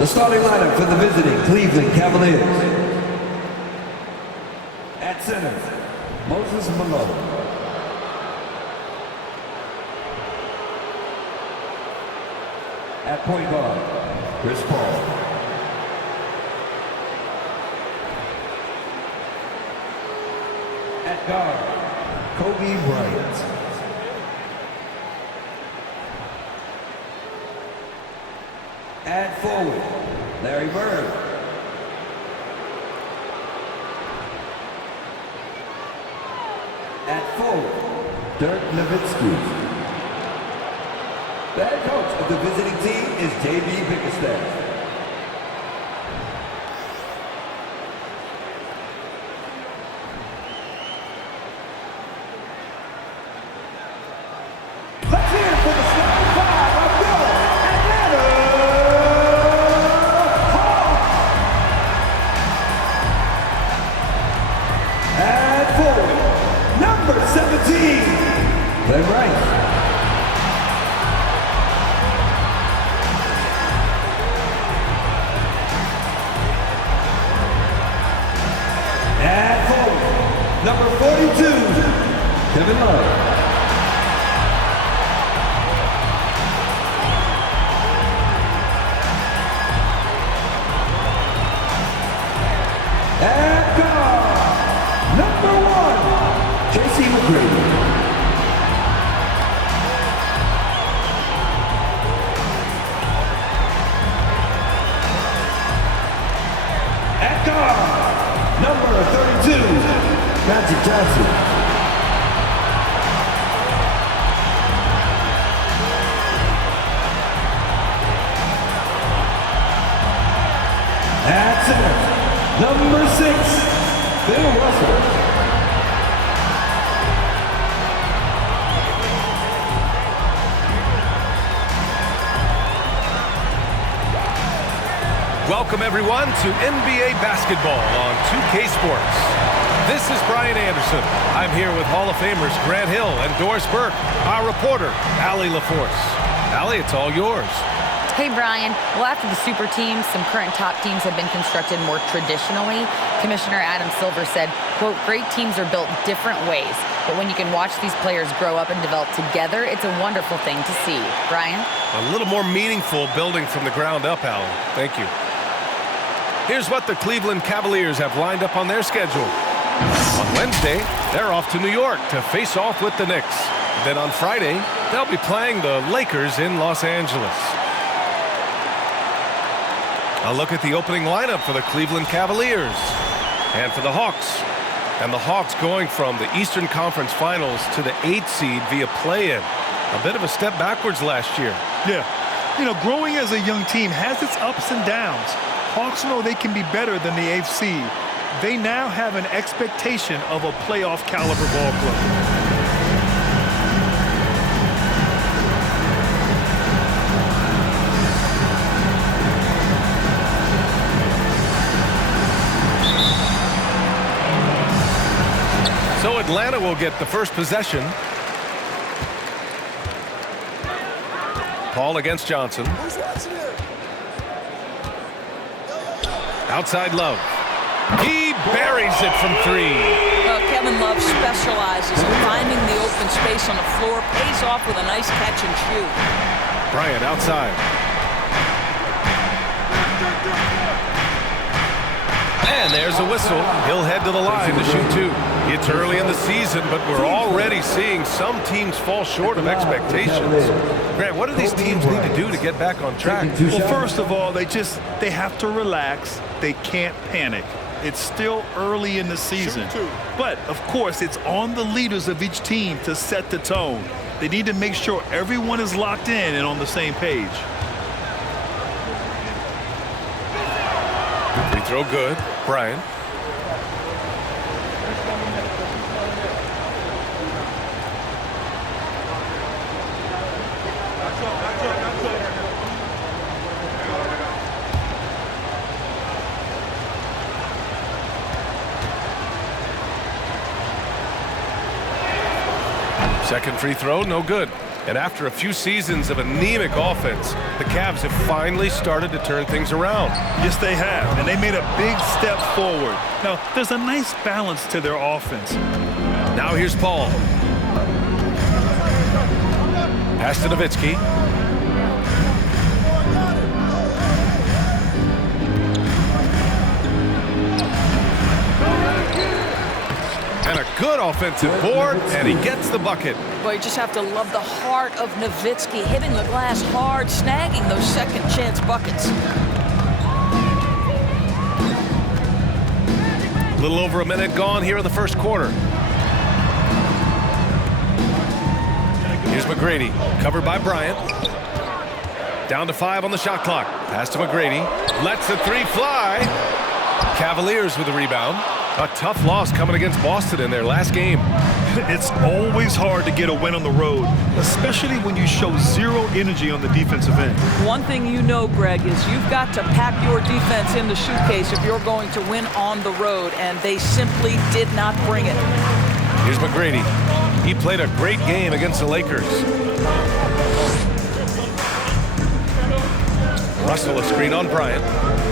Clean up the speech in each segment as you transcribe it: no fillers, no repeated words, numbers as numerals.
The starting lineup for the visiting Cleveland Cavaliers. At center, Moses Malone. At point guard, Chris Paul. At guard, Kobe Bryant. At forward, Larry Bird. At forward, Dirk Nowitzki. The head coach of the visiting team is J.B. Bickerstaff. Let's hear it for the starting five of your Atlanta Hawks. At forward, number 17, Glenn Rice. At forward, number 42, Kevin Love. At guard, number 1, Tracy McGrady. At guard, number 32, Magic Johnson. At center, number 6, Bill Russell. Welcome everyone to NBA basketball on 2K Sports. This is Brian Anderson. I'm here with Hall of Famers Grant Hill and Doris Burke, our reporter, Allie LaForce. Allie, it's all yours. Hey, Brian. Well, after the super teams, some current top teams have been constructed more traditionally. Commissioner Adam Silver said, quote, great teams are built different ways, but when you can watch these players grow up and develop together, it's a wonderful thing to see. Brian? A little more meaningful building from the ground up, Allie. Thank you. Here's what the Cleveland Cavaliers have lined up on their schedule. On Wednesday, they're off to New York to face off with the Knicks. Then on Friday, they'll be playing the Lakers in Los Angeles. A look at the opening lineup for the Cleveland Cavaliers and for the Hawks. And the Hawks going from the Eastern Conference Finals to the 8th seed via play-in. A bit of a step backwards last year. Yeah. You know, growing as a young team has its ups and downs. Hawks know they can be better than the 8th seed. They now have an expectation of a playoff caliber ball club. So Atlanta will get the first possession. Paul against Johnson. Outside Love. He buries it from 3. Kevin Love specializes in finding the open space on the floor, pays off with a nice catch and shoot. Bryant outside. And there's a whistle. He'll head to the line to shoot 2. It's early in the season, but we're already seeing some teams fall short of expectations. Grant, what do these teams need to do to get back on track? Well, first of all, they have to relax. They can't panic. It's still early in the season. But, of course, it's on the leaders of each team to set the tone. They need to make sure everyone is locked in and on the same page. Free throw good. Bryant. Second free throw, no good. And after a few seasons of anemic offense, the Cavs have finally started to turn things around. Yes, they have, and they made a big step forward. Now, there's a nice balance to their offense. Now here's Paul. Pass to Nowitzki. And a good offensive board, and he gets the bucket. Well, you just have to love the heart of Nowitzki, hitting the glass hard, snagging those second chance buckets. A little over a minute gone here in the first quarter. Here's McGrady, covered by Bryant. Down to 5 on the shot clock. Pass to McGrady. Lets the three fly. Cavaliers with the rebound. A tough loss coming against Boston in their last game. It's always hard to get a win on the road, especially when you show zero energy on the defensive end. One thing you know, Greg, is you've got to pack your defense in the suitcase if you're going to win on the road, and they simply did not bring it. Here's McGrady. He played a great game against the Lakers. Russell a screen on Bryant.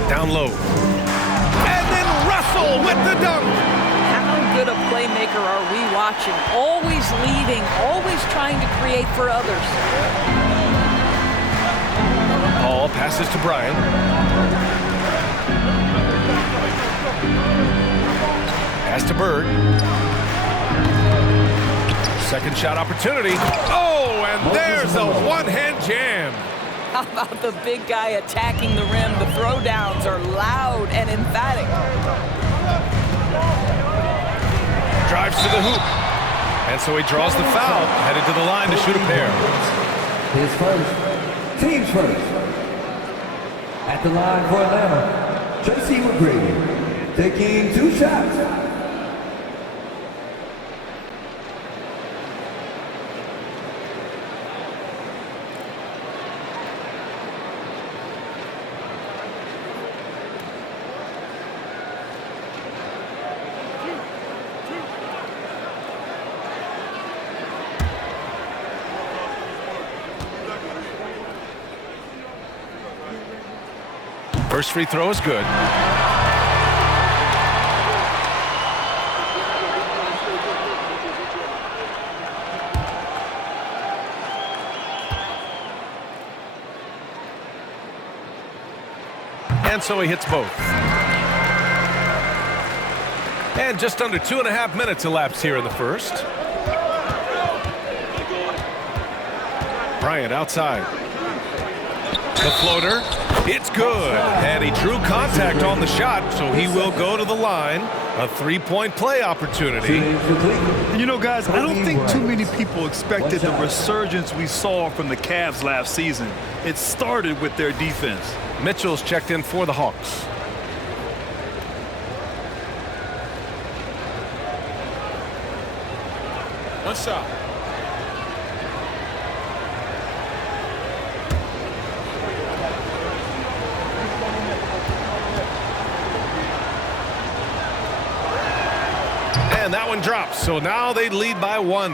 Down low. And then Russell with the dunk. How good a playmaker are we watching? Always leading, always trying to create for others. Paul passes to Bryant. Pass to Bird. Second shot opportunity. Oh, and there's a one-hand jam. How about the big guy attacking the rim? The throwdowns are loud and emphatic. Drives to the hoop. And so he draws the foul, headed to the line to shoot a pair. His first. Team's first. At the line for Atlanta, Tracy McGrady, taking 2 shots. First free throw is good. And so he hits both. And just under 2.5 minutes elapsed here in the first. Bryant outside. The floater, it's good. And he drew contact on the shot, so he will go to the line. A three-point play opportunity. And you know, guys, I don't think too many people expected the resurgence we saw from the Cavs last season. It started with their defense. Mitchell's checked in for the Hawks. One shot. And that one drops, so now they lead by 1.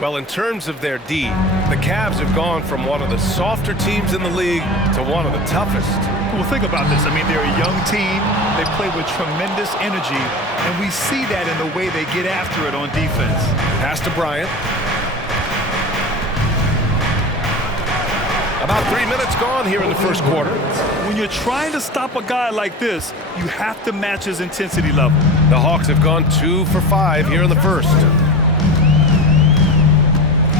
Well, in terms of their D, the Cavs have gone from one of the softer teams in the league to one of the toughest. Well, think about this. I mean, they're a young team. They play with tremendous energy, and we see that in the way they get after it on defense. Pass to Bryant. About 3 minutes gone here in the first quarter. When you're trying to stop a guy like this, you have to match his intensity level. The Hawks have gone 2 for 5 here in the first.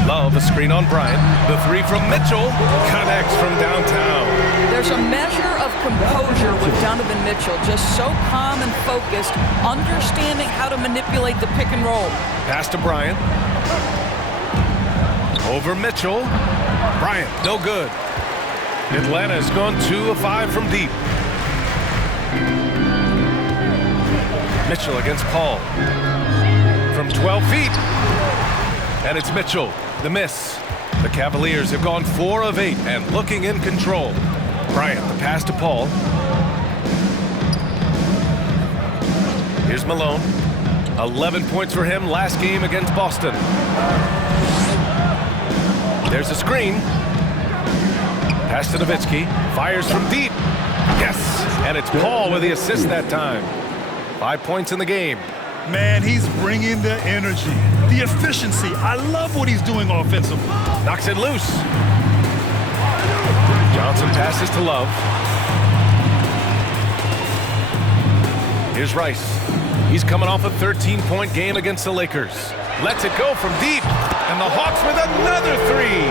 Love a screen on Bryant. The three from Mitchell connects from downtown. There's a measure of composure with Donovan Mitchell, just so calm and focused, understanding how to manipulate the pick and roll. Pass to Bryant. Over Mitchell. Bryant, no good. Atlanta has gone 2 of 5 from deep. Mitchell against Paul. From 12 feet. And it's Mitchell. The miss. The Cavaliers have gone 4 of 8 and looking in control. Bryant, the pass to Paul. Here's Malone. 11 points for him last game against Boston. There's a screen. Pass to Nowitzki. Fires from deep. Yes! And it's Paul with the assist that time. 5 points in the game. Man, he's bringing the energy, the efficiency. I love what he's doing offensively. Knocks it loose. Johnson passes to Love. Here's Rice. He's coming off a 13-point game against the Lakers. Lets it go from deep. And the Hawks with another three.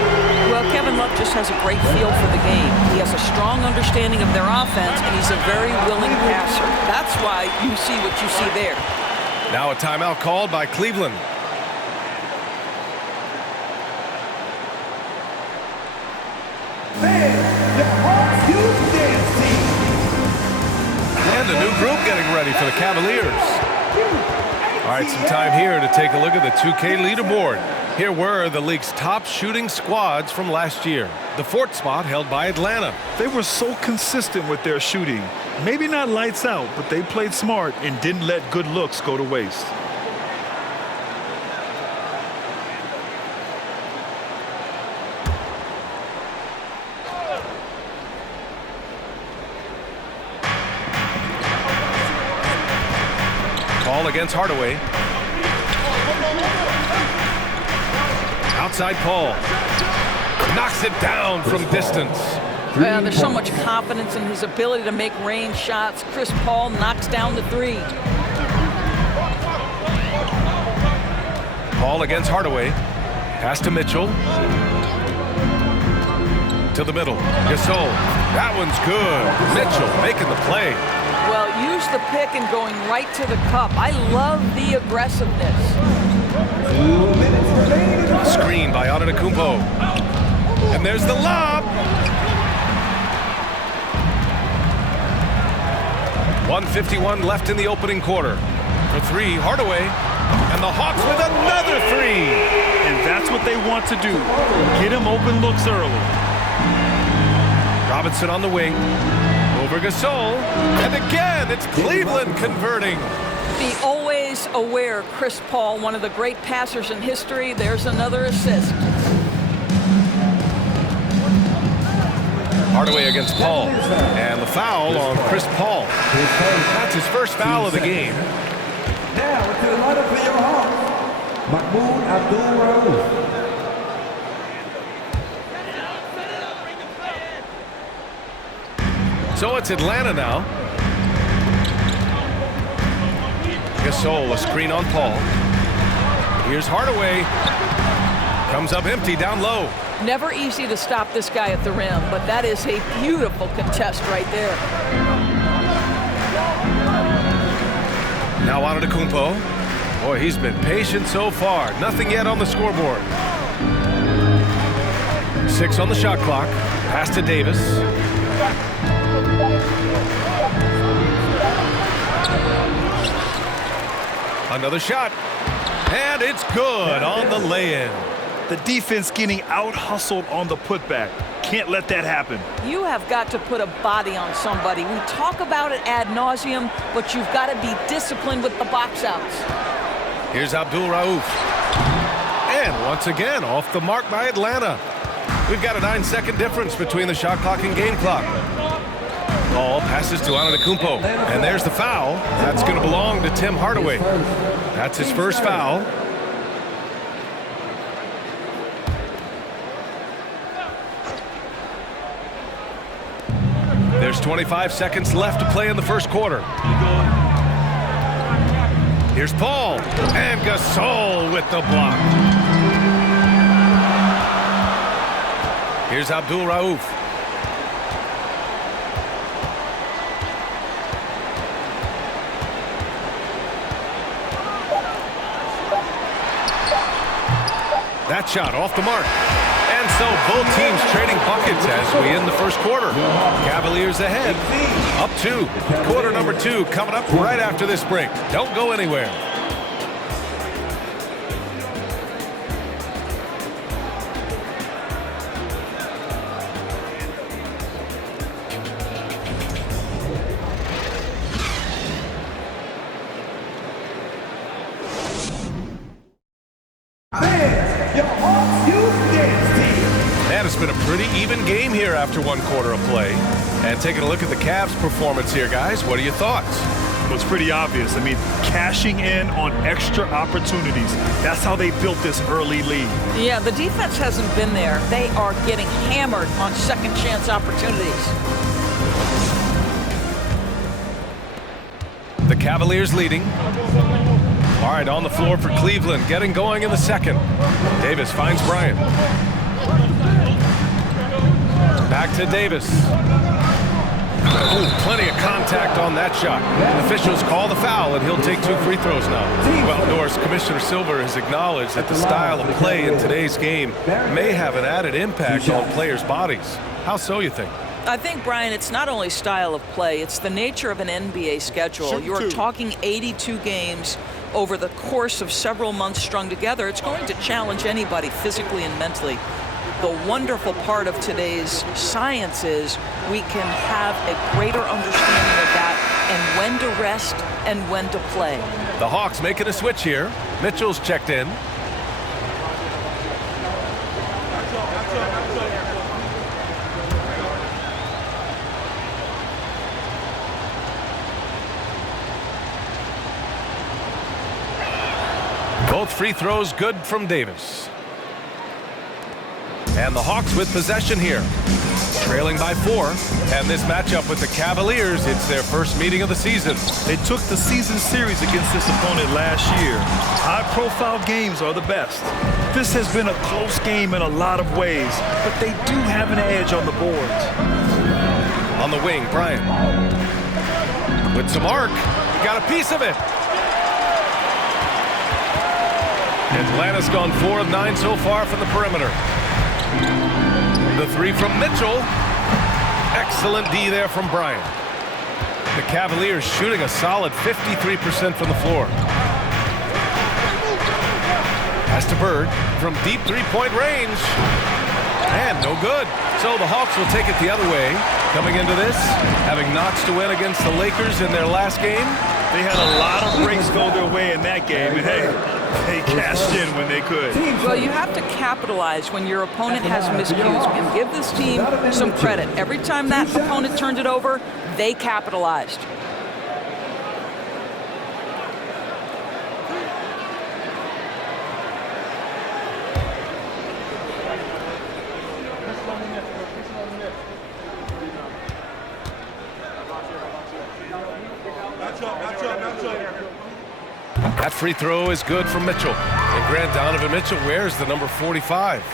Well, Kevin Love just has a great feel for the game. He has a strong understanding of their offense, and he's a very willing passer. That's why you see what you see there. Now a timeout called by Cleveland. And a new group getting ready for the Cavaliers. All right, some time here to take a look at the 2K leaderboard. Here were the league's top shooting squads from last year. The fourth spot held by Atlanta. They were so consistent with their shooting. Maybe not lights out, but they played smart and didn't let good looks go to waste. Ball against Hardaway. Outside Paul. Knocks it down from distance. Well, there's so much confidence in his ability to make range shots. Chris Paul knocks down the three. Paul against Hardaway. Pass to Mitchell. To the middle. Gasol. That one's good. Mitchell making the play. Well, use the pick and going right to the cup. I love the aggressiveness. Screen by Antetokounmpo. And there's the lob. 1:51 left in the opening quarter. For three, Hardaway. And the Hawks with another three. And that's what they want to do. Get him open looks early. Robinson on the wing. Over Gasol. And again, it's Cleveland converting. The always aware Chris Paul, one of the great passers in history. There's another assist. Hardaway against Paul. And the foul on Chris Paul. That's his first foul of the game. Now to the lineup for your Hawks, Mahmoud Abdul-Rauf. So it's Atlanta now. Gasol, a screen on Paul. Here's Hardaway. Comes up empty down low. Never easy to stop this guy at the rim, but that is a beautiful contest right there. Now Antetokounmpo. Boy, he's been patient so far. Nothing yet on the scoreboard. 6 on the shot clock. Pass to Davis. Another shot. And it's good on the lay-in. The defense getting out-hustled on the putback. Can't let that happen. You have got to put a body on somebody. We talk about it ad nauseum, but you've got to be disciplined with the box outs. Here's Abdul-Rauf. And once again, off the mark by Atlanta. We've got a 9-second difference between the shot clock and game clock. Ball passes to Antetokounmpo. And there's the foul. That's going to belong to Tim Hardaway. That's his first foul. There's 25 seconds left to play in the first quarter. Here's Paul. And Gasol with the block. Here's Abdul-Rauf. That shot off the mark. And so both teams trading buckets as we end the first quarter. Cavaliers ahead, up 2. Quarter number 2 coming up right after this break. Don't go anywhere. Your Hawks Youth Dance Team. it's been a pretty even game here after one quarter of play. And taking a look at the Cavs' performance here, guys, what are your thoughts? Well, it's pretty obvious. I mean, cashing in on extra opportunities. That's how they built this early lead. Yeah, the defense hasn't been there. They are getting hammered on second chance opportunities. The Cavaliers leading. All right, on the floor for Cleveland, getting going in the second. Davis finds Bryant. Back to Davis. Ooh, plenty of contact on that shot. Officials call the foul, and he'll take 2 free throws now. Well, Norris, Commissioner Silver has acknowledged that the style of play in today's game may have an added impact on players' bodies. How so, you think? I think, Brian, it's not only style of play, it's the nature of an NBA schedule. You're talking 82 games over the course of several months strung together. It's going to challenge anybody physically and mentally. The wonderful part of today's science is we can have a greater understanding of that and when to rest and when to play. The Hawks making a switch here. Mitchell's checked in. Both free throws good from Davis. And the Hawks with possession here. Trailing by 4. And this matchup with the Cavaliers, it's their first meeting of the season. They took the season series against this opponent last year. High-profile games are the best. This has been a close game in a lot of ways, but they do have an edge on the boards. On the wing, Bryant. With some arc, he got a piece of it. Atlanta's gone 4 of 9 so far from the perimeter. The 3 from Mitchell. Excellent D there from Bryant. The Cavaliers shooting a solid 53% from the floor. Pass to Bird from deep three-point range. And no good. So the Hawks will take it the other way. Coming into this, having notched a win against the Lakers in their last game. They had a lot of breaks go their way in that game, and hey, they cashed in when they could. Well, you have to capitalize when your opponent has miscues and give this team some credit. Every time that opponent turned it over, they capitalized. That free throw is good from Mitchell. And Grant Donovan Mitchell wears the number 45.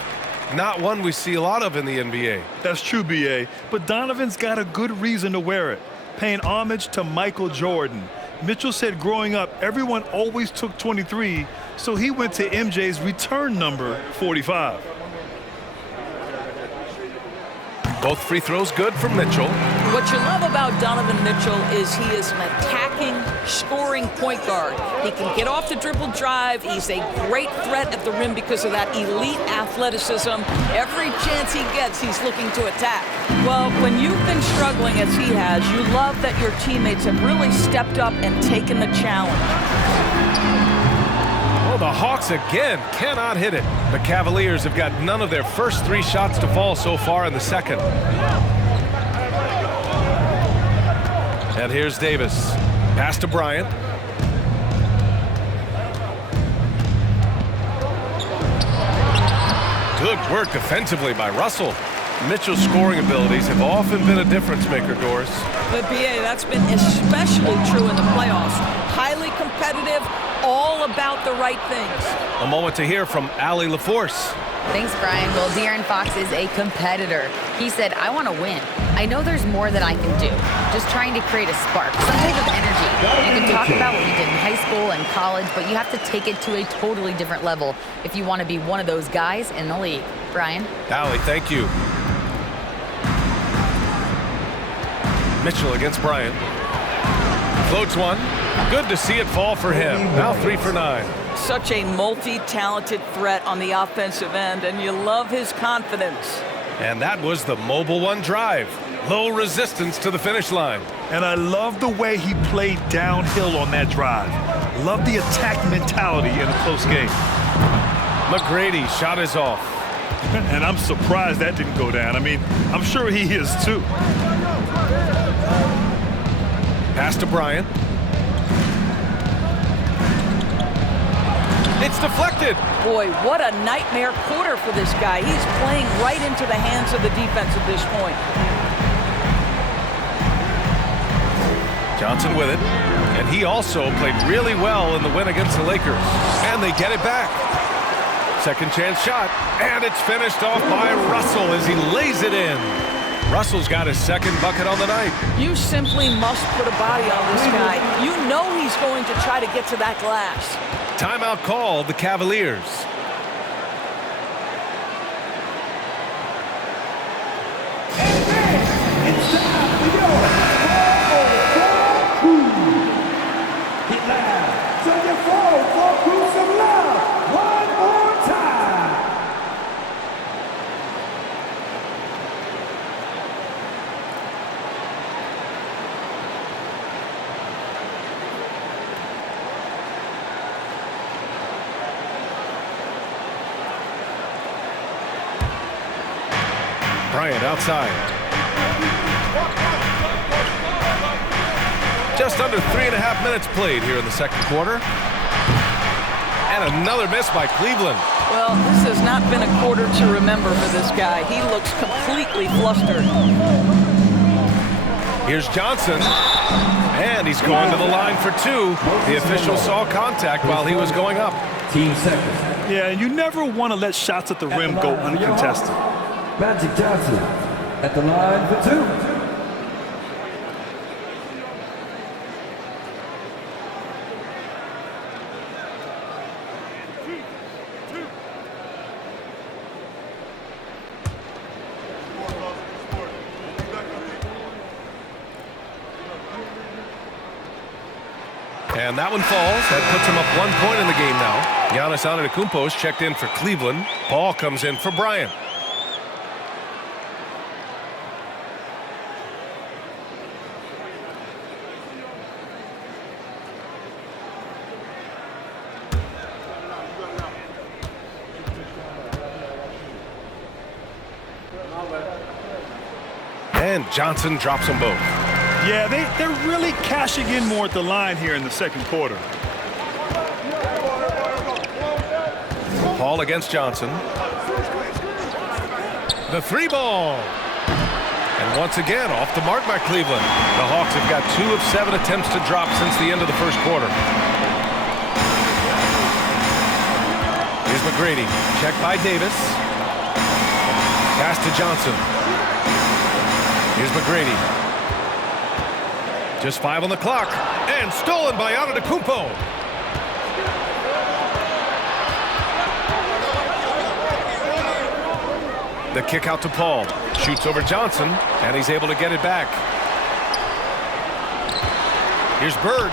Not one we see a lot of in the NBA. That's true, B.A., but Donovan's got a good reason to wear it, paying homage to Michael Jordan. Mitchell said growing up, everyone always took 23, so he went to MJ's return number 45. Both free throws good from Mitchell. What you love about Donovan Mitchell is he is an attacking, scoring point guard. He can get off the dribble drive. He's a great threat at the rim because of that elite athleticism. Every chance he gets, he's looking to attack. Well, when you've been struggling as he has, you love that your teammates have really stepped up and taken the challenge. Oh, the Hawks again cannot hit it. The Cavaliers have got none of their first 3 shots to fall so far in the second. And here's Davis. Pass to Bryant. Good work defensively by Russell. Mitchell's scoring abilities have often been a difference maker, Doris. But, B.A., that's been especially true in the playoffs. Highly competitive, all about the right things. A moment to hear from Allie LaForce. Thanks, Brian. Well, De'Aaron Fox is a competitor. He said, I want to win. I know there's more that I can do. Just trying to create a spark, some type of energy. You can talk about what you did in high school and college, but you have to take it to a totally different level if you want to be one of those guys in the league. Brian? Allie, thank you. Mitchell against Bryant. Floats one. Good to see it fall for him. Now 3 for 9. Such a multi-talented threat on the offensive end, and you love his confidence. And that was the mobile one drive. Low resistance to the finish line. And I love the way he played downhill on that drive. Love the attack mentality in a close game. McGrady shot is off. And I'm surprised that didn't go down. I mean, I'm sure he is too. Pass to Bryant. It's deflected. Boy, what a nightmare quarter for this guy. He's playing right into the hands of the defense at this point. Johnson with it. And he also played really well in the win against the Lakers. And they get it back. Second chance shot. And it's finished off by Russell as he lays it in. Russell's got his second bucket on the night. You simply must put a body on this guy. You know he's going to try to get to that glass. Timeout called the Cavaliers. It's time to go. Get loud. So you fall for Bruce of Love. One more time. Bryant outside. Just under 3.5 minutes played here in the second quarter. And another miss by Cleveland. Well, this has not been a quarter to remember for this guy. He looks completely flustered. Here's Johnson. And he's going to the line for two. The official saw contact while he was going up. Team seconds. Yeah, and you never want to let shots at the rim go uncontested. Magic Johnson at the line for two. And that one falls. That puts him up 1 point in the game now. Giannis Antetokounmpo is checked in for Cleveland. Ball comes in for Bryant. And Johnson drops them both. Yeah, they're really cashing in more at the line here in the second quarter. Paul against Johnson. The three ball. And once again, off the mark by Cleveland. The Hawks have got 2 of 7 attempts to drop since the end of the first quarter. Here's McGrady. Check by Davis. Pass to Johnson. Here's McGrady. Just 5 on the clock. And stolen by Antetokounmpo. The kick out to Paul. Shoots over Johnson. And he's able to get it back. Here's Bird.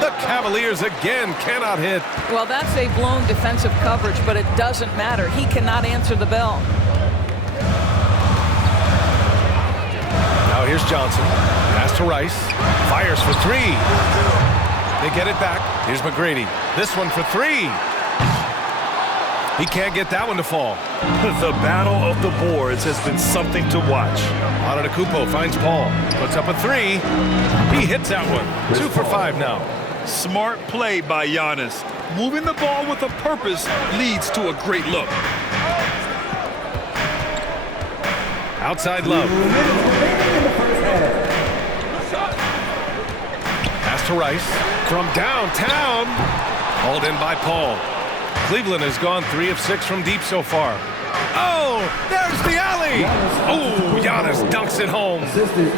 The Cavaliers again cannot hit. Well, that's a blown defensive coverage, but it doesn't matter. He cannot answer the bell. Now here's Johnson. Pass to Rice. Fires for 3. They get it back. Here's McGrady. This one for 3. He can't get that one to fall. The battle of the boards has been something to watch. Antetokounmpo finds Paul. Puts up a 3. He hits that one. 2 for 5 now. Smart play by Giannis. Moving the ball with a purpose leads to a great look. Outside Love. Pass to Rice. From downtown. Hauled in by Paul. Cleveland has gone 3 of 6 from deep so far. Oh, there's the alley. Oh, Giannis dunks it home.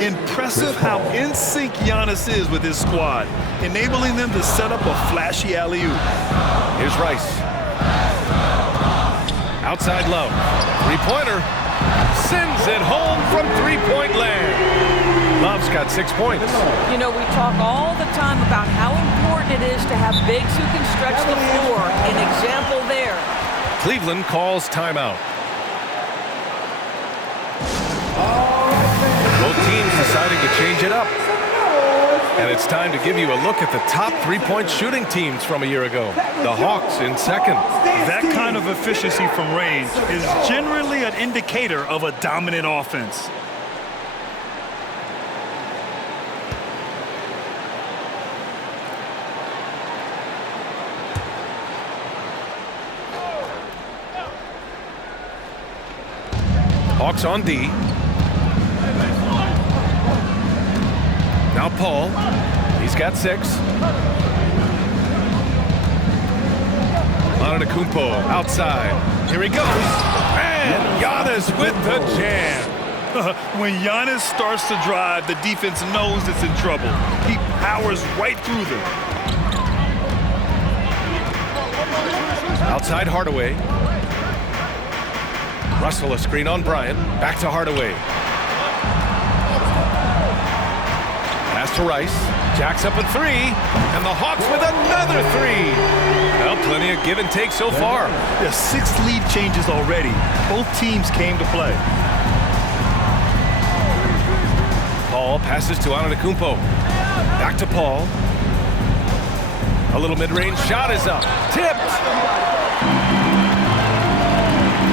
Impressive how in sync Giannis is with his squad, enabling them to set up a flashy alley-oop. Here's Rice. Outside Love. Three-pointer. Sends it home from three-point land. Love's got 6 points. You know, we talk all the time about how important it is to have bigs who can stretch the floor. An example there. Cleveland calls timeout. Both teams deciding to change it up. And it's time to give you a look at the top three-point shooting teams from a year ago. The Hawks in second. That kind of efficiency from range is generally an indicator of a dominant offense. Hawks on D. Now Paul. He's got 6. Antetokounmpo outside. Here he goes. And Giannis with the jam. When Giannis starts to drive, the defense knows it's in trouble. He powers right through them. Outside Hardaway. Russell a screen on Bryant. Back to Hardaway. Pass to Rice. Jacks up a 3. And the Hawks with another 3. Well, plenty of give and take so far. There's 6 lead changes already. Both teams came to play. Paul passes to Antetokounmpo. Back to Paul. A little mid-range shot is up. Tipped.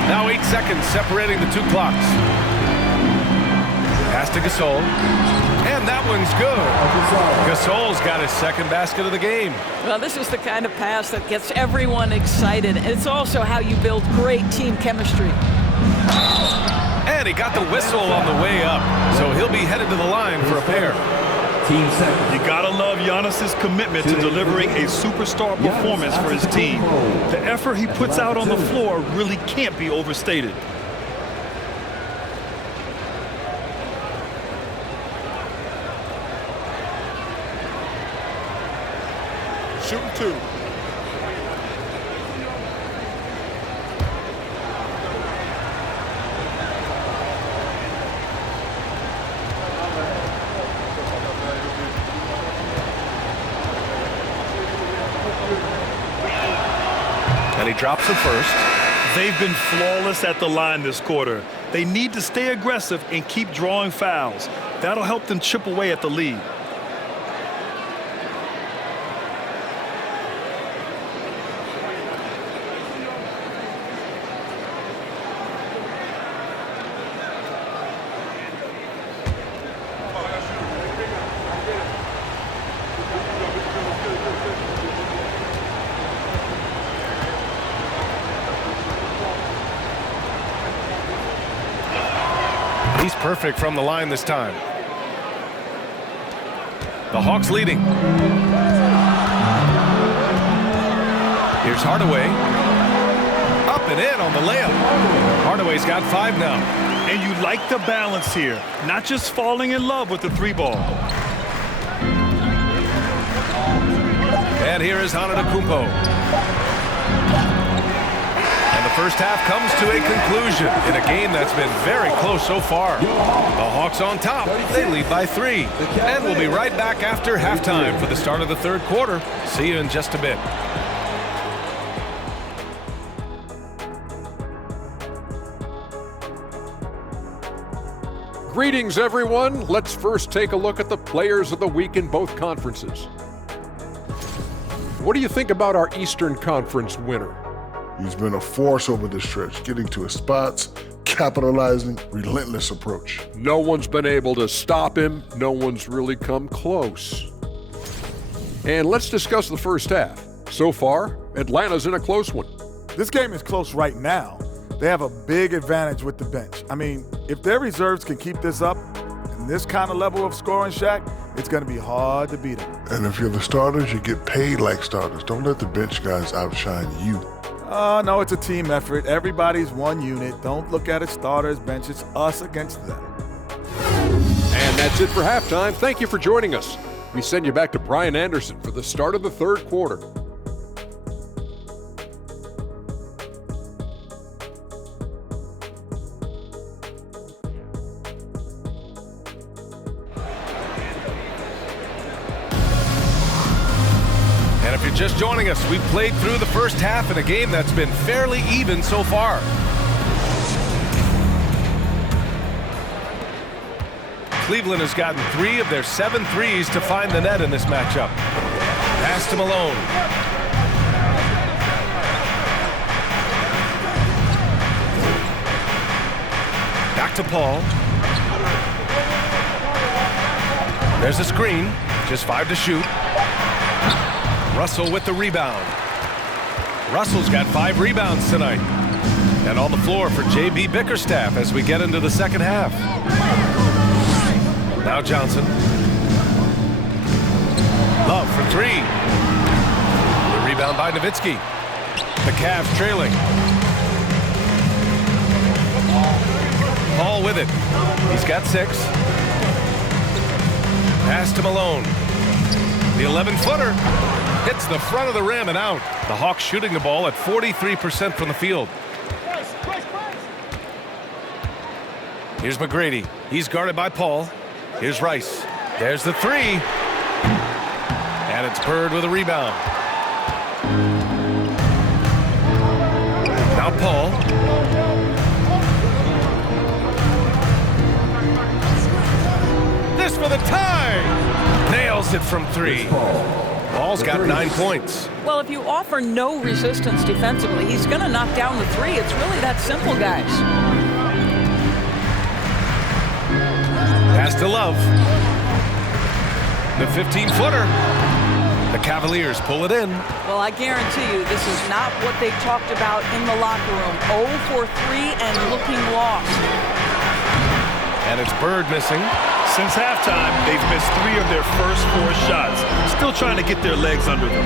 Now 8 seconds separating the 2 clocks. Pass to Gasol. And that one's good. Gasol's got his second basket of the game. Well, this is the kind of pass that gets everyone excited. It's also how you build great team chemistry. And he got the whistle on the way up. So he'll be headed to the line for a pair. Team second. You gotta love Giannis's commitment to delivering a superstar performance for his team. The effort he puts out on the floor really can't be overstated. Shooting 2. And he drops the first. They've been flawless at the line this quarter. They need to stay aggressive and keep drawing fouls. That'll help them chip away at the lead. He's perfect from the line this time. The Hawks leading. Here's Hardaway. Up and in on the layup. Hardaway's got 5 now. And you like the balance here, not just falling in love with the 3 ball. And here is Antetokounmpo. And the first half comes to a conclusion in a game that's been very close so far. The Hawks on top. They lead by 3. And we'll be right back after halftime for the start of the third quarter. See you in just a bit. Greetings, everyone. Let's first take a look at the players of the week in both conferences. What do you think about our Eastern Conference winner? He's been a force over the stretch, getting to his spots, capitalizing, relentless approach. No one's been able to stop him. No one's really come close. And let's discuss the first half. So far, Atlanta's in a close one. This game is close right now. They have a big advantage with the bench. I mean, if their reserves can keep this up and this kind of level of scoring, Shaq, it's going to be hard to beat them. And if you're the starters, you get paid like starters. Don't let the bench guys outshine you. No, it's a team effort. Everybody's one unit. Don't look at it starters, bench. It's us against them. And that's it for halftime. Thank you for joining us. We send you back to Brian Anderson for the start of the third quarter. And if you're just joining us, we've played through the first half in a game that's been fairly even so far. Cleveland has gotten 3 of their 7 threes to find the net in this matchup. Pass to Malone. Back to Paul. There's a screen. Just 5 to shoot. Russell with the rebound. Russell's got 5 rebounds tonight. And on the floor for J.B. Bickerstaff as we get into the second half. Now Johnson. Love for 3. The rebound by Nowitzki. The Cavs trailing. Paul with it. He's got 6. Pass to Malone. The 11-footer hits the front of the rim and out. The Hawks shooting the ball at 43% from the field. Here's McGrady. He's guarded by Paul. Here's Rice. There's the 3. And it's Bird with a rebound. Now Paul. This for the tie. Nails it from 3. Paul's got 9 points. Well, if you offer no resistance defensively, he's going to knock down the 3. It's really that simple, guys. Pass to Love. The 15-footer. The Cavaliers pull it in. Well, I guarantee you this is not what they talked about in the locker room. 0 for 3 and looking lost. And it's Bird missing. Since halftime, they've missed 3 of their first 4 shots. Still trying to get their legs under them.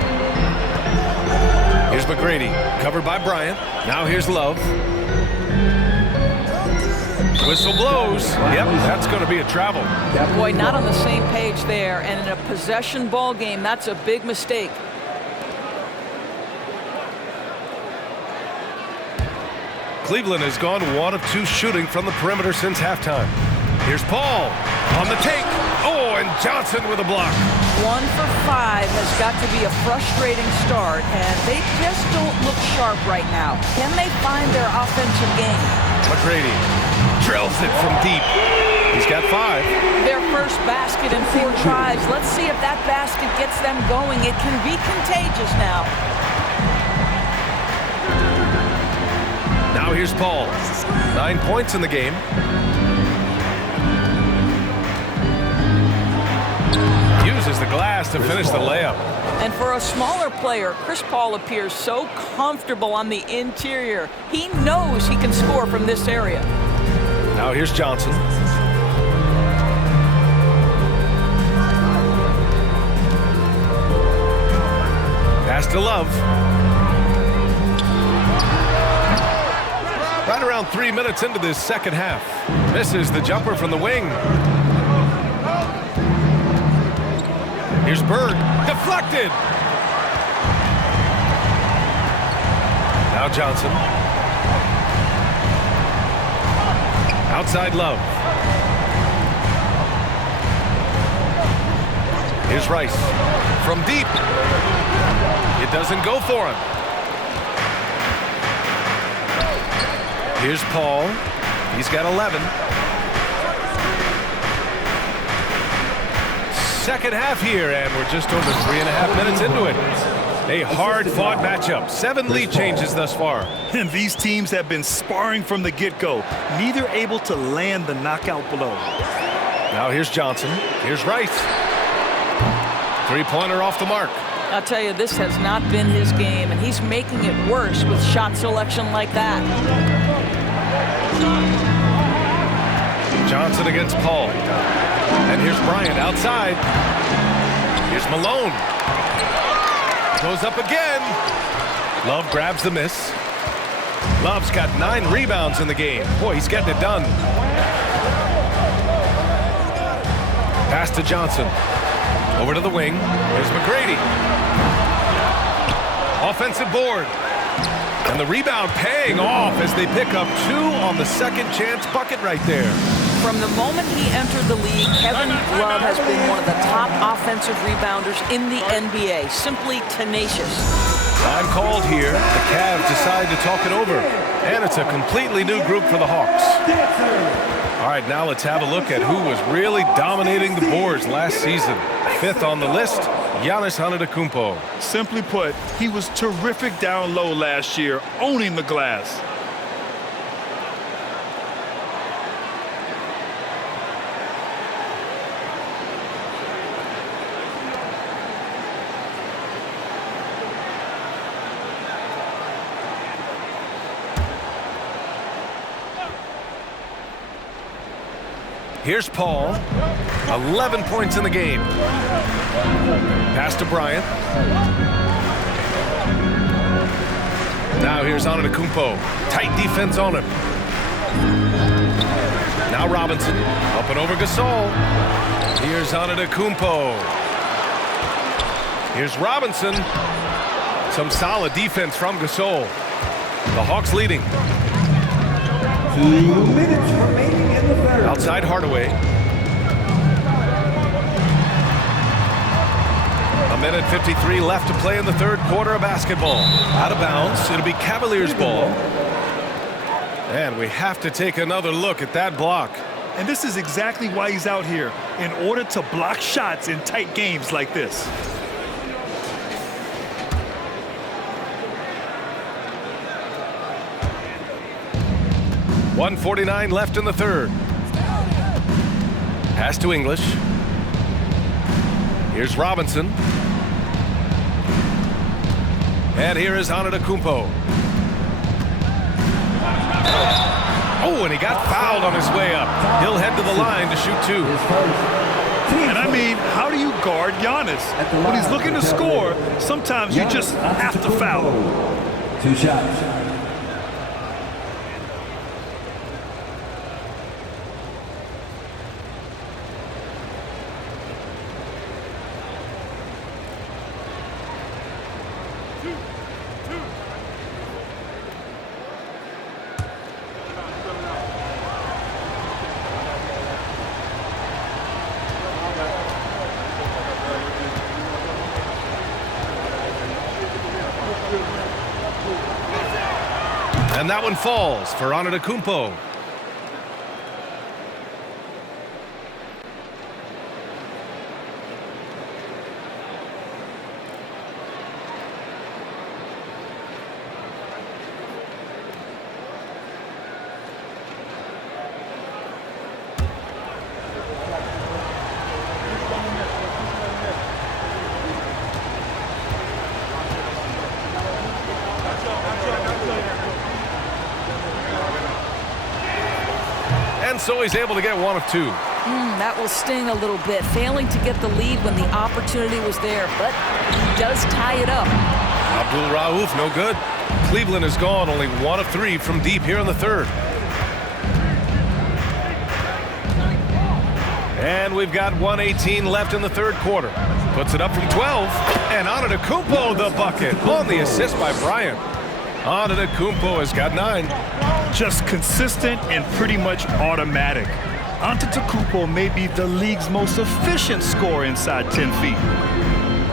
Here's McGrady, covered by Bryant. Now here's Love. Whistle blows. Yep, that's going to be a travel. Boy, not on the same page there. And in a possession ball game, that's a big mistake. Cleveland has gone 1 of 2 shooting from the perimeter since halftime. Here's Paul on the take. Oh, and Johnson with a block. 1 for 5 has got to be a frustrating start, and they just don't look sharp right now. Can they find their offensive game? McGrady drills it from deep. He's got 5. Their first basket in 4 tries. Let's see if that basket gets them going. It can be contagious now. Now here's Paul. 9 points in the game. Uses the glass to finish the layup. And for a smaller player, Chris Paul appears so comfortable on the interior. He knows he can score from this area. Now here's Johnson. Pass to Love. Right around 3 minutes into this second half. Misses the jumper from the wing. Here's Bird. Deflected. Now Johnson. Outside Love. Here's Rice. From deep. It doesn't go for him. Here's Paul. He's got 11. Second half here, and we're just over 3.5 minutes into it. A hard-fought matchup. 7 lead changes thus far. And these teams have been sparring from the get-go, neither able to land the knockout blow. Now here's Johnson. Here's Rice. 3-pointer off the mark. I'll tell you, this has not been his game, and he's making it worse with shot selection like that. Johnson against Paul. And here's Bryant outside. Here's Malone. Goes up again. Love grabs the miss. Love's got 9 rebounds in the game. Boy, he's getting it done. Pass to Johnson. Over to the wing. Here's McGrady. Offensive board. And the rebound paying off as they pick up 2 on the second chance bucket right there. From the moment he entered the league, Kevin Love has been one of the top offensive rebounders in the NBA. Simply tenacious. Time called here. The Cavs decide to talk it over. And it's a completely new group for the Hawks. All right, now let's have a look at who was really dominating the boards last season. 5th on the list, Giannis Antetokounmpo. Simply put, he was terrific down low last year, owning the glass. Here's Paul. 11 points in the game. Pass to Bryant. Now here's Antetokounmpo. Tight defense on him. Now Robinson. Up and over Gasol. Here's Antetokounmpo. Here's Robinson. Some solid defense from Gasol. The Hawks leading. 2 minutes remaining in the third. Outside Hardaway. A minute 53 left to play in the third quarter of basketball. Out of bounds. It'll be Cavaliers ball. And we have to take another look at that block. And this is exactly why he's out here, in order to block shots in tight games like this. .149 left in the third. Pass to English. Here's Robinson. And here is Antetokounmpo. Oh, and he got fouled on his way up. He'll head to the line to shoot 2. And I mean, how do you guard Giannis? When he's looking to score, sometimes you just have to foul him. 2 shots. And that one falls for Antetokounmpo. And so he's able to get 1 of 2. That will sting a little bit, failing to get the lead when the opportunity was there, but he does tie it up. Abdul Rauf, no good. Cleveland is gone, only 1 of 3 from deep here in the third. And we've got 1:18 left in the third quarter. Puts it up from 12, and Antetokounmpo the bucket on the assist by Bryant. Antetokounmpo has got 9. Just consistent and pretty much automatic. Antetokounmpo may be the league's most efficient scorer inside 10 feet.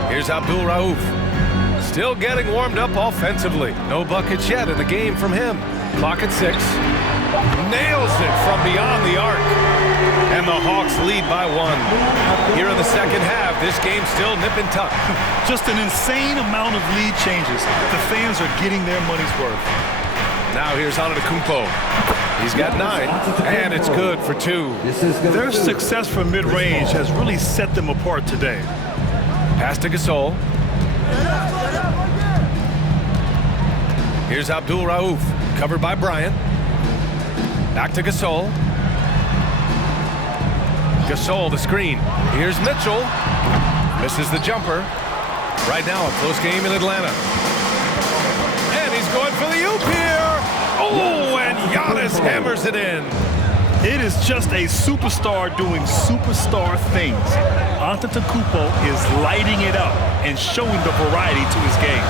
Here's Abdul Rauf. Still getting warmed up offensively. No buckets yet in the game from him. Clock at 6. Nails it from beyond the arc. And the Hawks lead by 1. Here in the second half, this game still nip and tuck. Just an insane amount of lead changes. The fans are getting their money's worth. Now here's Antetokounmpo. He's got 9, and it's good for 2. Their success from mid-range has really set them apart today. Pass to Gasol. Here's Abdul Rauf, covered by Bryant. Back to Gasol. Gasol, the screen. Here's Mitchell. Misses the jumper. Right now, a close game in Atlanta. And he's going for the oop here. Oh, and Giannis hammers it in. It is just a superstar doing superstar things. Antetokounmpo is lighting it up and showing the variety to his game.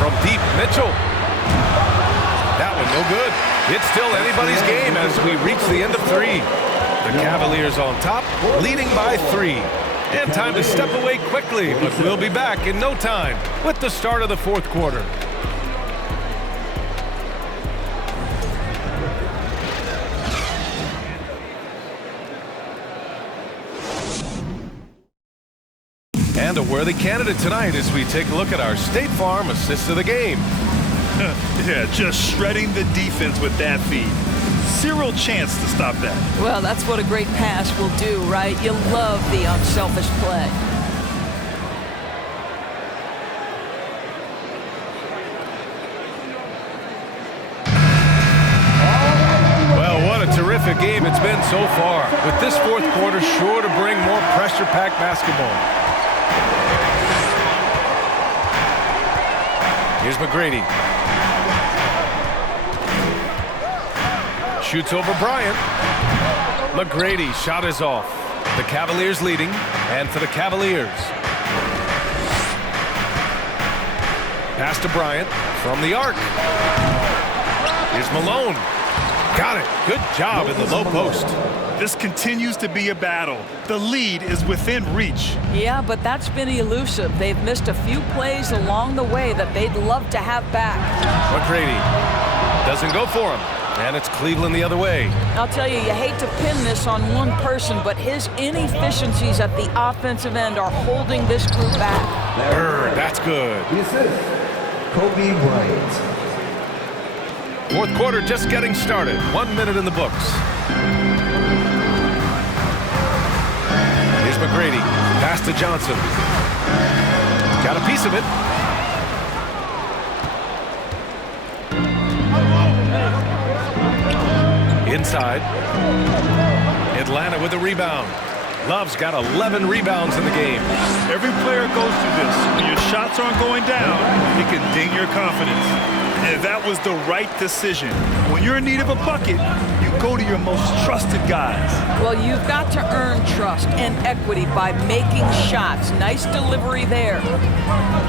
From deep, Mitchell. That one no good. It's still anybody's game as we reach the end of 3. The Cavaliers on top, leading by 3. And time to step away quickly, but we'll be back in no time with the start of the fourth quarter. And a worthy candidate tonight as we take a look at our State Farm assist of the game. Yeah, just shredding the defense with that feed. Zero chance to stop that. Well, that's what a great pass will do, right? You love the unselfish play. Well, what a terrific game it's been so far, with this fourth quarter sure to bring more pressure-packed basketball. Here's McGrady. Shoots over Bryant. McGrady shot is off. The Cavaliers leading, and for the Cavaliers. Pass to Bryant from the arc. Here's Malone. Got it. Good job in the low post. This continues to be a battle. The lead is within reach. Yeah, but that's been elusive. They've missed a few plays along the way that they'd love to have back. McGrady doesn't go for him, and it's Cleveland the other way. I'll tell you, you hate to pin this on one person, but his inefficiencies at the offensive end are holding this group back. Bird, that's good. The assist, Kobe Bryant. Fourth quarter just getting started. 1 minute in the books. Here's McGrady. Pass to Johnson. Got a piece of it. Inside. Atlanta with a rebound. Love's got 11 rebounds in the game. Every player goes through this. When your shots aren't going down, it can ding your confidence. And that was the right decision. When you're in need of a bucket, you go to your most trusted guys. Well, you've got to earn trust and equity by making shots. Nice delivery there.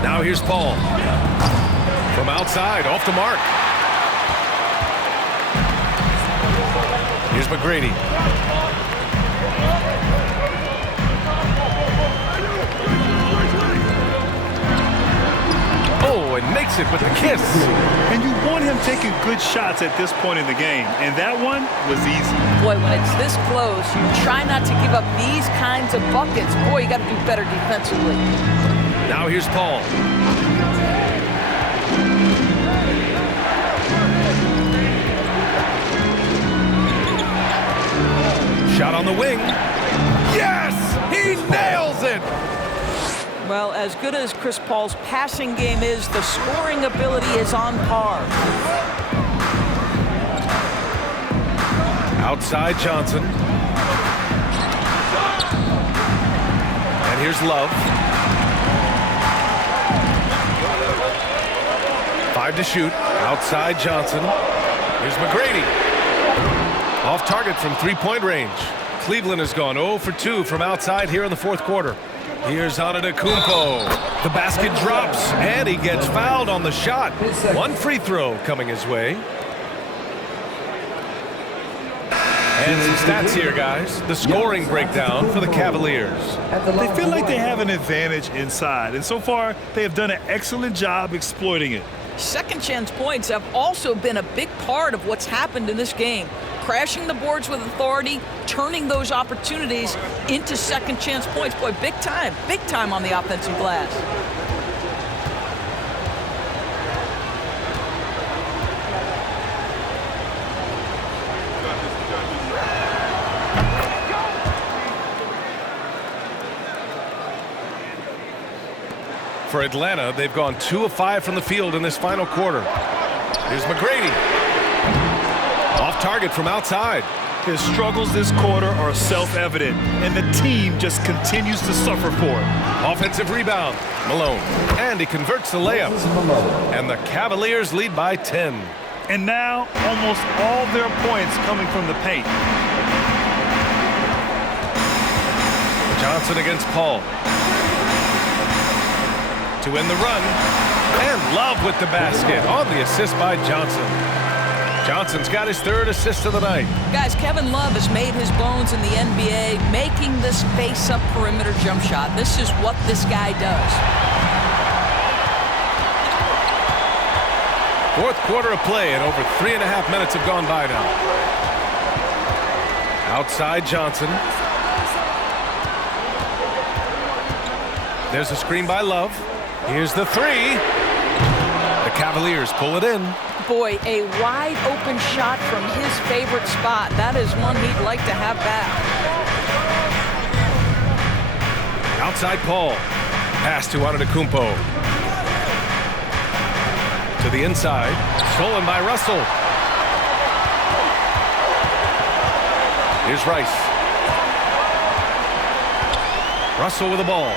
Now here's Paul. From outside, off the mark. Here's McGrady. Oh, and makes it with the kiss. And you want him taking good shots at this point in the game. And that one was easy. Boy, when it's this close, you try not to give up these kinds of buckets. Boy, you got to do better defensively. Now here's Paul. Shot on the wing. Yes! He nails it! Well, as good as Chris Paul's passing game is, the scoring ability is on par. Outside Johnson. And here's Love. 5 to shoot. Outside Johnson. Here's McGrady. Off target from three-point range. Cleveland has gone 0 for 2 from outside here in the fourth quarter. Here's Antetokounmpo. The basket drops, and he gets fouled on the shot. One free throw coming his way. And some stats here, guys. The scoring breakdown for the Cavaliers. They feel like they have an advantage inside, and so far they have done an excellent job exploiting it. Second chance points have also been a big part of what's happened in this game. Crashing the boards with authority, turning those opportunities into second chance points. Boy, big time on the offensive glass. For Atlanta, they've gone 2 of 5 from the field in this final quarter. Here's McGrady. Off target from outside. His struggles this quarter are self-evident, and the team just continues to suffer for it. Offensive rebound. Malone. And he converts the layup. And the Cavaliers lead by 10. And now, almost all their points coming from the paint. Johnson against Paul. To win the run. And Love with the basket on the assist by Johnson. Johnson's got his third assist of the night. Guys, Kevin Love has made his bones in the NBA, making this face-up perimeter jump shot. This is what this guy does. Fourth quarter of play, and over 3.5 minutes have gone by now. Outside Johnson. There's a screen by Love. Here's the three. The Cavaliers pull it in. Boy, a wide open shot from his favorite spot. That is one he'd like to have back. Outside Paul. Pass to Antetokounmpo. To the inside. Stolen by Russell. Here's Rice. Russell with the ball.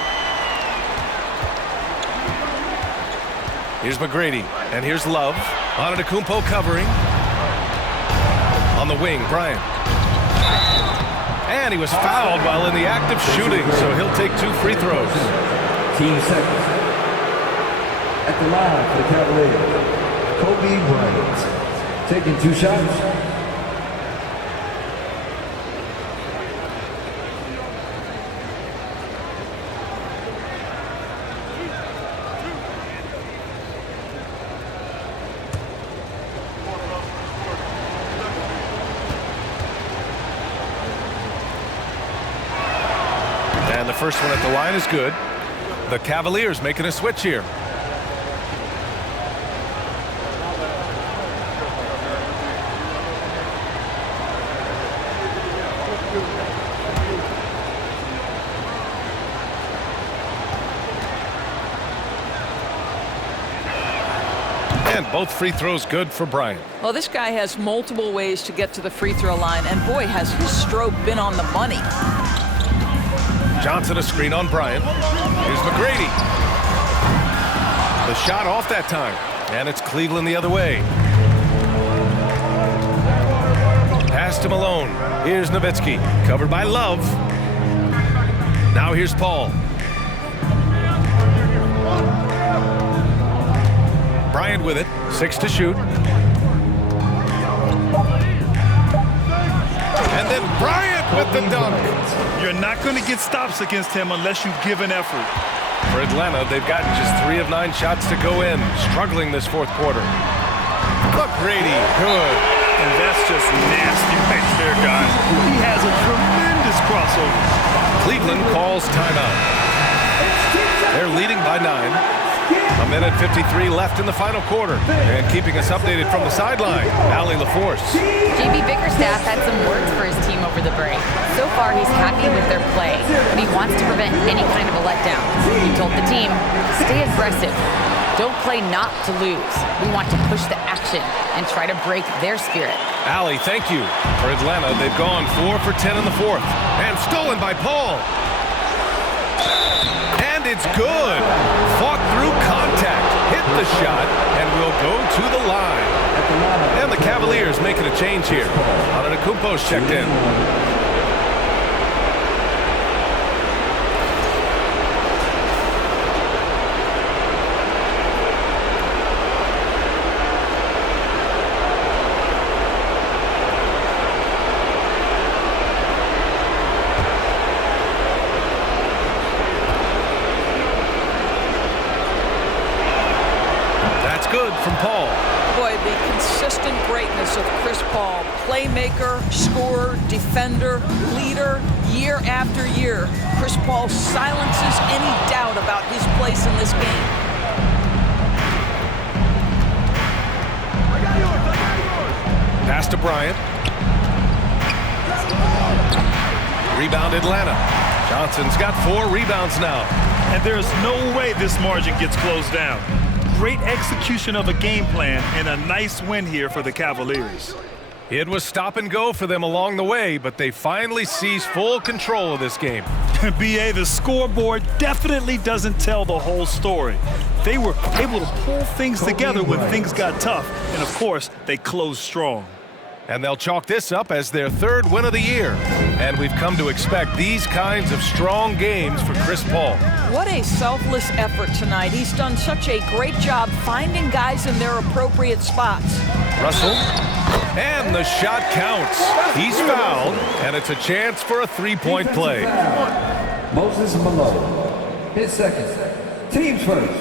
Here's McGrady, and here's Love. Antetokounmpo covering. On the wing, Bryant. And he was fouled while in the act of shooting, so he'll take 2 free throws. Team seconds. At the line for the Cavaliers, Kobe Bryant. Taking 2 shots. And the first one at the line is good. The Cavaliers making a switch here. And both free throws good for Bryant. Well, this guy has multiple ways to get to the free throw line, and boy, has his stroke been on the money. Johnson a screen on Bryant. Here's McGrady. The shot off that time. And it's Cleveland the other way. Pass to Malone. Here's Nowitzki. Covered by Love. Now here's Paul. Bryant with it. 6 to shoot. And then Bryant with the dunk. You're not going to get stops against him unless you give an effort. For Atlanta, they've gotten just 3 of 9 shots to go in, struggling this 4th quarter. McGrady, good. And that's just nasty right there, guys. He has a tremendous crossover. Cleveland calls timeout. They're leading by 9. A minute 53 left in the final quarter. And keeping us updated from the sideline, Allie LaForce. JB Bickerstaff had some words for his team over the break. So far, he's happy with their play, but he wants to prevent any kind of a letdown. He told the team, stay aggressive. Don't play not to lose. We want to push the action and try to break their spirit. Allie, thank you. For Atlanta, they've gone 4 for 10 in the 4th. And stolen by Paul. And it's good. Fought through contact, hit the shot, and will go to the line. And the Cavaliers making a change here. Antetokounmpo's checked in. Good from Paul. Boy, the consistent greatness of Chris Paul. Playmaker, scorer, defender, leader, year after year. Chris Paul silences any doubt about his place in this game. Pass to Bryant. Rebound Atlanta. Johnson's got 4 rebounds now. And there's no way this margin gets closed down. Great execution of a game plan and a nice win here for the Cavaliers. It was stop and go for them along the way, but they finally seized full control of this game. BA, the scoreboard definitely doesn't tell the whole story. They were able to pull things together when things got tough, and of course, they closed strong. And they'll chalk this up as their 3rd win of the year. And we've come to expect these kinds of strong games for Chris Paul. What a selfless effort tonight. He's done such a great job finding guys in their appropriate spots. Russell, and the shot counts. He's fouled, and it's a chance for a 3-point play. Moses Malone, his second. Teams first.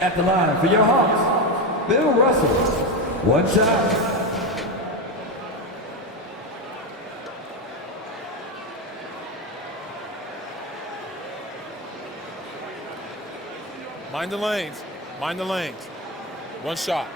At the line for your Hawks, Bill Russell. 1 shot. Mind the lanes. Mind the lanes. One shot.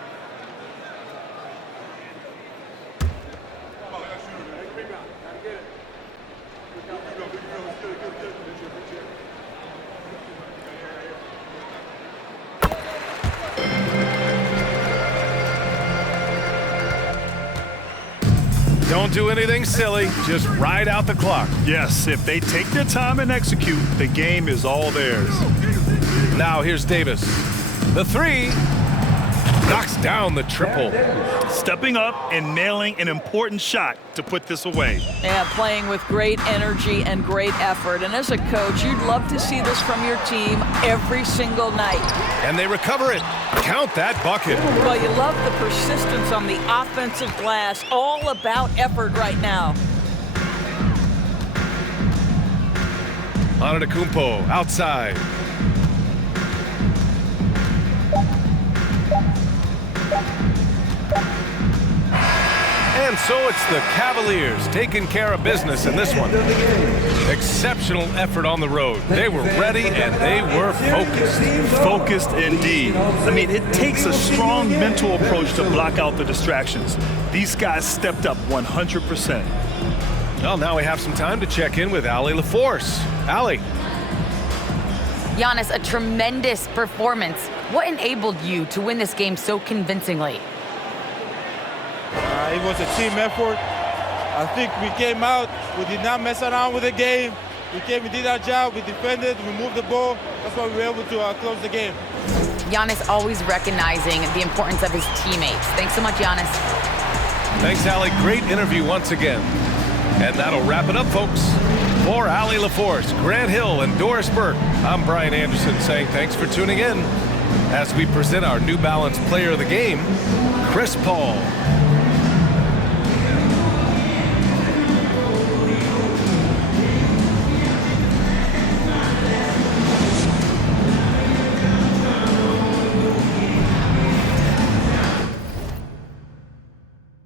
Don't do anything silly. Just ride out the clock. Yes, if they take their time and execute, the game is all theirs. Now here's Davis. The three. Knocks down the triple. Stepping up and nailing an important shot to put this away. Yeah, playing with great energy and great effort. And as a coach, you'd love to see this from your team every single night. And they recover it. Count that bucket. Well, you love the persistence on the offensive glass. All about effort right now. Antetokounmpo outside. And so it's the Cavaliers taking care of business in this one. Exceptional effort on the road. They were ready and they were focused. Focused indeed. I mean, it takes a strong mental approach to block out the distractions. These guys stepped up 100%. Well, now we have some time to check in with Allie LaForce. Allie. Giannis, a tremendous performance. What enabled you to win this game so convincingly? It was a team effort. I think we came out, we did not mess around with the game. We came, we did our job, we defended, we moved the ball. That's why we were able to close the game. Giannis always recognizing the importance of his teammates. Thanks so much, Giannis. Thanks, Allie. Great interview once again. And that'll wrap it up, folks. For Allie LaForce, Grant Hill, and Doris Burke, I'm Brian Anderson saying thanks for tuning in as we present our New Balance Player of the Game, Chris Paul.